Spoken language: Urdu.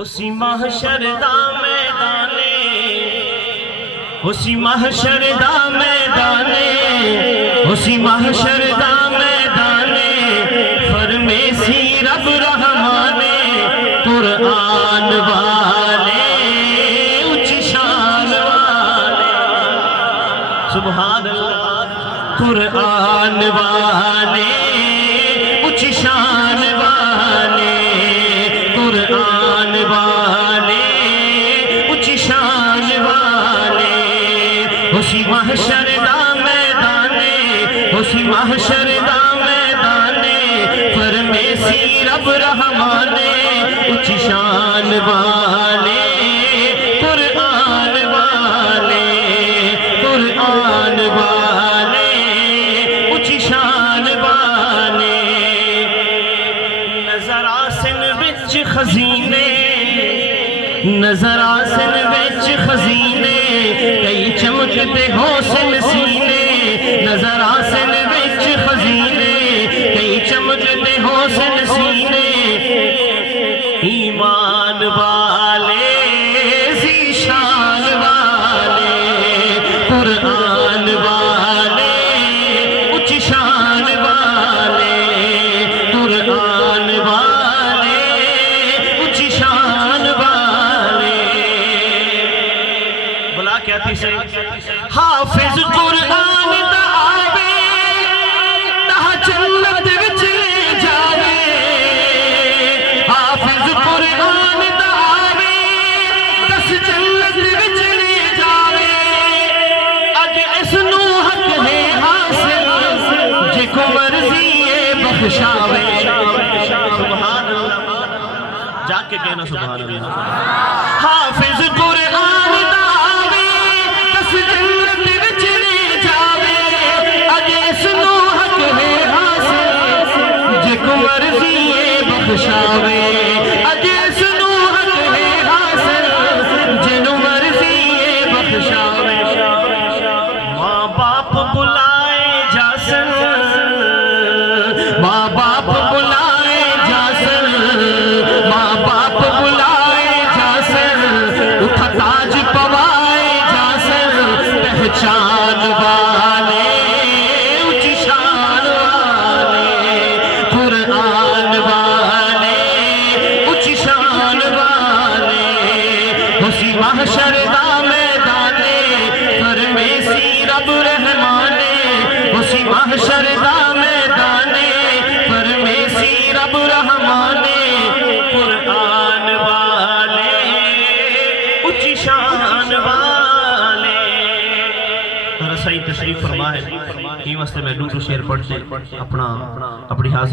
اسی محشر دا میدانے، اسی محشر دا میدانے، اسی محشر دا میدانے، فرمیسی رب رحمانے، قرآن والے اونچی شان والے، سبحان اللہ، قرآن والے اونچی شان والے، قرآن والے اونچی شان والے، اسی محشر دا میدانے، اسی محشر دا میدانے، فرمیسی رب رحمانے، اونچی شان والے، قرآن والے، قرآن والے اونچی شان والے، نظر آسن وچ خزینے، نظر آسن وچ خزینے، کئی چمکتے حسن سینے، نظر آسن وچ خزینے، کئی چمکتے حسن سینے، ایمان والے ذیشان والے، قرآن والے اونچی شان والے، قرآن والے اونچی شان والے، بلا کیا تھی سے حافظ قرآن دا آوے، تہا جنت وچ لے جاوے، حافظ قرآن دا آوے، دس جنت وچ لے جاوے، اج اس نو حق ہے حاصل، جے کو مرضی ہے بخشاوے، سبحان اللہ، جا کے کہنا سبحان اللہ، حافظ قرآن دا آوے، دس جنت وچ لے جاوے، اج اس نو حق ہے حاصل، جے کو مرضی ہے بخشاوے، اج اس نو حق ہے حاصل، جنو مرضی ہے بخشاوے، ماں باپ بلائے جاسن، ماں باپ بلائے جاسن، ماں باپ بلائے جاسن، اٹھا تاج پوائے جاسن، پہچان والے اونچی شان والے، قرآن والے اونچی شان والے، اسی محشر دا میدانے، فرمیسی رب رحمانے، اسی محشر دا میدانے، فرمیسی رب رحمانے، قرآن والے اونچی شان والے، رسائی تشریف فرمائے، یہ واسطے میں دوسرے شعر پڑھتے اپنی حاضر